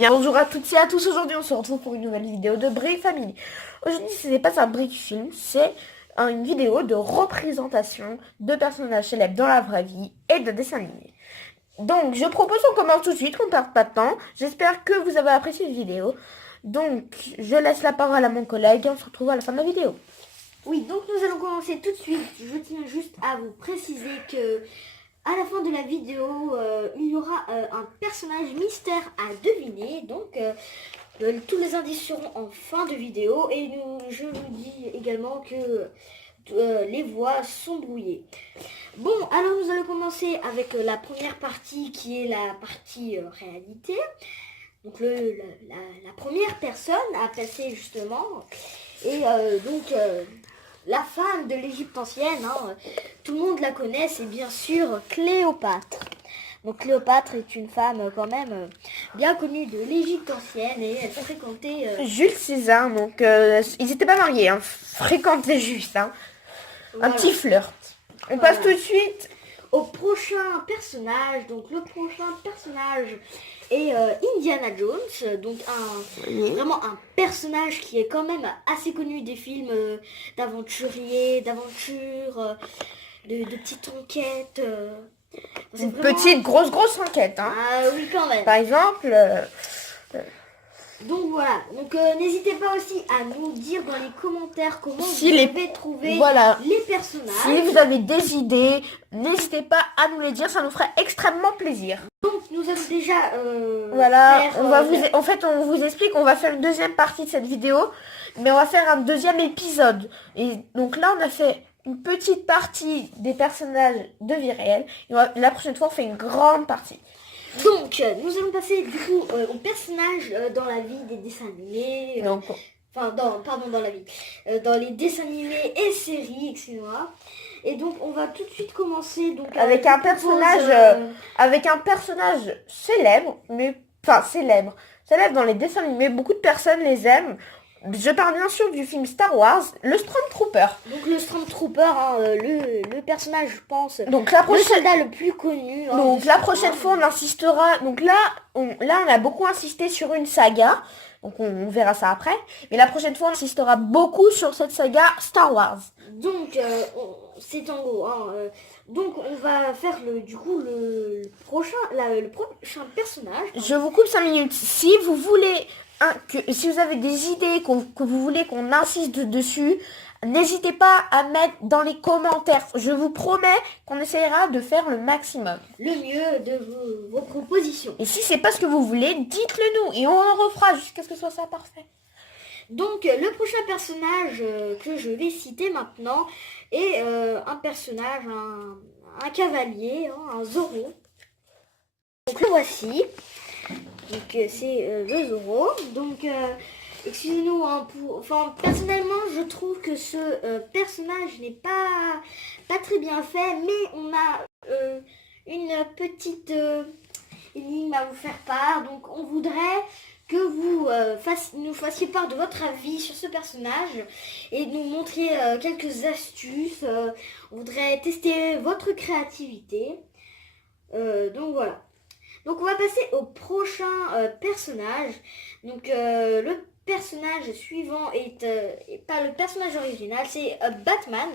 bien, bonjour à toutes et à tous, aujourd'hui on se retrouve pour une nouvelle vidéo de Brick Family. Aujourd'hui ce n'est pas un Brick film, c'est une vidéo de représentation de personnages célèbres dans la vraie vie et de dessins animés. Donc je propose qu'on commence tout de suite, qu'on ne perde pas de temps. J'espère que vous avez apprécié cette vidéo. Donc je laisse la parole à mon collègue et on se retrouve à la fin de la vidéo. Oui, donc nous allons commencer tout de suite. Je tiens juste à vous préciser que à la fin de la vidéo, il y aura un personnage mystère à deviner. Donc tous les indices seront en fin de vidéo. Et je vous dis également que les voix sont brouillées. Bon, alors nous allons commencer avec la première partie qui est la partie réalité. Donc la première personne à passer justement. Et la femme de l'Égypte ancienne, tout le monde la connaît, c'est bien sûr Cléopâtre. Donc Cléopâtre est une femme quand même bien connue de l'Égypte ancienne et elle fréquentait... Jules César, donc ils n'étaient pas mariés, fréquentaient juste, voilà. Un petit flirt. On passe tout de suite au prochain personnage. Donc le prochain personnage est Indiana Jones, donc vraiment un personnage qui est quand même assez connu des films d'aventuriers, d'aventure, de petites enquêtes. Une petite grosse enquête. Ah oui, quand même. Par exemple... Donc voilà, donc n'hésitez pas aussi à nous dire dans les commentaires comment vous avez trouvé les personnages. Si vous avez des idées, n'hésitez pas à nous les dire, ça nous ferait extrêmement plaisir. Donc nous allons déjà on vous explique, on va faire une deuxième partie de cette vidéo, mais on va faire un deuxième épisode. Et donc là on a fait une petite partie des personnages de vie réelle, et la prochaine fois on fait une grande partie. Donc, nous allons passer du coup aux personnages dans la vie des dessins animés. Dans la vie. Dans les dessins animés et séries, etc. Et donc, on va tout de suite commencer donc, avec un personnage célèbre, célèbre dans les dessins animés. Beaucoup de personnes les aiment. Je parle bien sûr du film Star Wars, le Stormtrooper. Donc le Stormtrooper, le personnage, je pense, donc le soldat le plus connu. Donc la prochaine fois, on insistera. Donc là, on a beaucoup insisté sur une saga. Donc on verra ça après. Mais la prochaine fois, on insistera beaucoup sur cette saga Star Wars. Donc c'est en gros. Donc on va faire le prochain personnage. Je vous coupe 5 minutes. Si vous voulez... si vous avez des idées que vous voulez qu'on insiste dessus, n'hésitez pas à mettre dans les commentaires. Je vous promets qu'on essaiera de faire le maximum. Le mieux de vos propositions. Et si c'est pas ce que vous voulez, dites-le nous et on en refera jusqu'à ce que ce soit ça parfait. Donc le prochain personnage que je vais citer maintenant est un personnage, un cavalier, un Zorro. Donc le voici. Donc c'est le Zorro. Donc excusez-nous, personnellement je trouve que ce personnage n'est pas très bien fait, mais on a une petite énigme à vous faire part. Donc on voudrait que vous nous fassiez part de votre avis sur ce personnage et nous montriez quelques astuces. On voudrait tester votre créativité. Donc voilà. Donc on va passer au prochain personnage. Donc le personnage suivant est pas le personnage original, c'est Batman.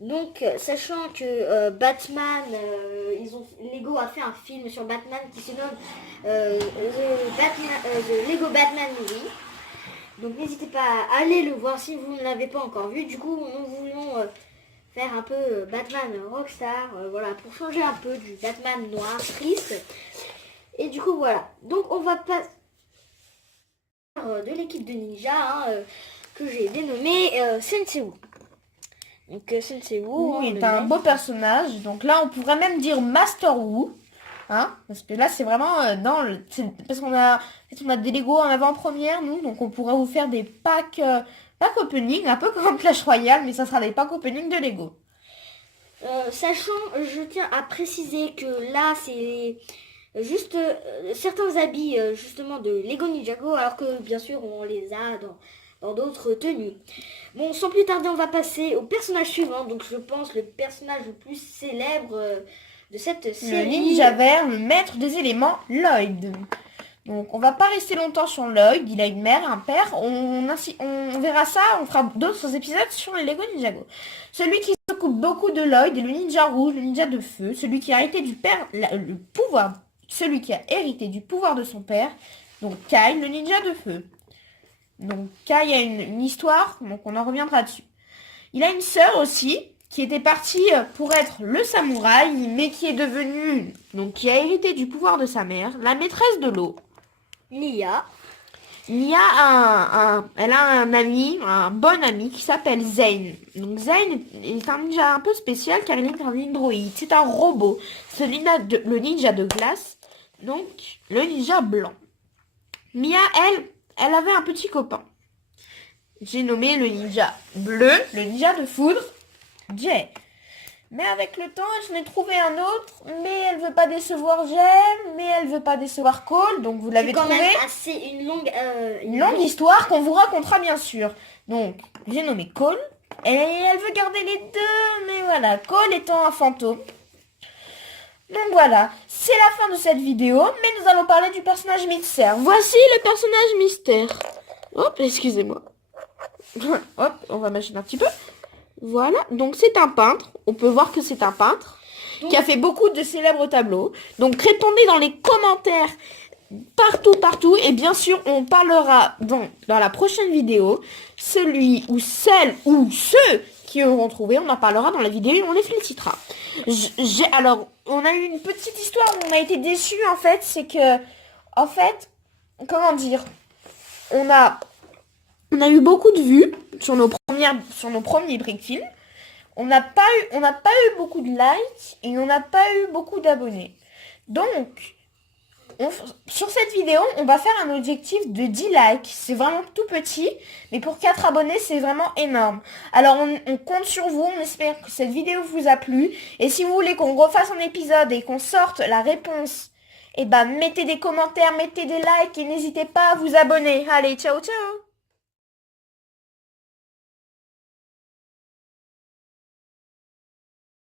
Donc sachant que Batman, Lego a fait un film sur Batman qui se nomme The Lego Batman Movie. Donc n'hésitez pas à aller le voir si vous ne l'avez pas encore vu. Du coup nous voulons faire un peu Batman rockstar, pour changer un peu du Batman noir, triste. Et du coup voilà, donc on va passer de l'équipe de ninja que j'ai dénommé Sensei Wu. Donc Sensei Wu est un beau personnage, donc là on pourrait même dire Master Wu. Parce que là c'est vraiment parce qu'on a des Lego en avant-première nous, donc on pourra vous faire des packs opening, un peu comme Clash Royale, mais ça sera des packs opening de Lego. Sachant, je tiens à préciser que là c'est juste certains habits justement de Lego Ninjago, alors que bien sûr on les a dans d'autres tenues. Bon, sans plus tarder, on va passer au personnage suivant. Donc je pense le personnage le plus célèbre de cette série. Le ninja vert, le maître des éléments, Lloyd. Donc on va pas rester longtemps sur Lloyd, il a une mère, un père, on verra ça, on fera d'autres épisodes sur les Lego Ninjago. Celui qui s'occupe beaucoup de Lloyd est le ninja rouge, le ninja de feu, celui qui a hérité du père, le pouvoir, celui qui a hérité du pouvoir de son père, donc Kai, le ninja de feu. Donc Kai a une histoire, donc on en reviendra dessus. Il a une sœur aussi, qui était partie pour être le samouraï, mais qui est devenue, donc qui a hérité du pouvoir de sa mère, la maîtresse de l'eau. Nia. Nia elle a un ami, un bon ami qui s'appelle Zane. Donc Zane est un ninja un peu spécial car il est un androïde. C'est un robot. C'est le ninja de glace, donc le ninja blanc. Mia, elle avait un petit copain. J'ai nommé le ninja bleu, le ninja de foudre, Jay. Mais avec le temps, j'en ai trouvé un autre, mais elle veut pas décevoir Jay, mais elle veut pas décevoir Cole, donc vous l'avez C'est quand trouvé. même assez Une longue histoire qu'on vous racontera bien sûr. Donc, j'ai nommé Cole, et elle veut garder les deux, mais voilà, Cole étant un fantôme. Donc voilà, c'est la fin de cette vidéo, mais nous allons parler du personnage mystère. Voici le personnage mystère. Hop, excusez-moi. Hop, on va mâcher un petit peu. Voilà, donc c'est un peintre. On peut voir que c'est un peintre qui a fait beaucoup de célèbres tableaux. Donc répondez dans les commentaires partout. Et bien sûr, on parlera dans la prochaine vidéo. Celui ou celle ou ceux qui auront trouvé, on en parlera dans la vidéo et on les félicitera. Alors, on a eu une petite histoire où on a été déçus en fait. C'est que, en fait, comment dire, on a eu beaucoup de vues sur nos premiers Brick Films. On n'a pas eu beaucoup de likes et on n'a pas eu beaucoup d'abonnés. Donc, sur cette vidéo, on va faire un objectif de 10 likes. C'est vraiment tout petit, mais pour 4 abonnés, c'est vraiment énorme. Alors, on compte sur vous, on espère que cette vidéo vous a plu. Et si vous voulez qu'on refasse un épisode et qu'on sorte la réponse, eh ben, mettez des commentaires, mettez des likes et n'hésitez pas à vous abonner. Allez, ciao, ciao!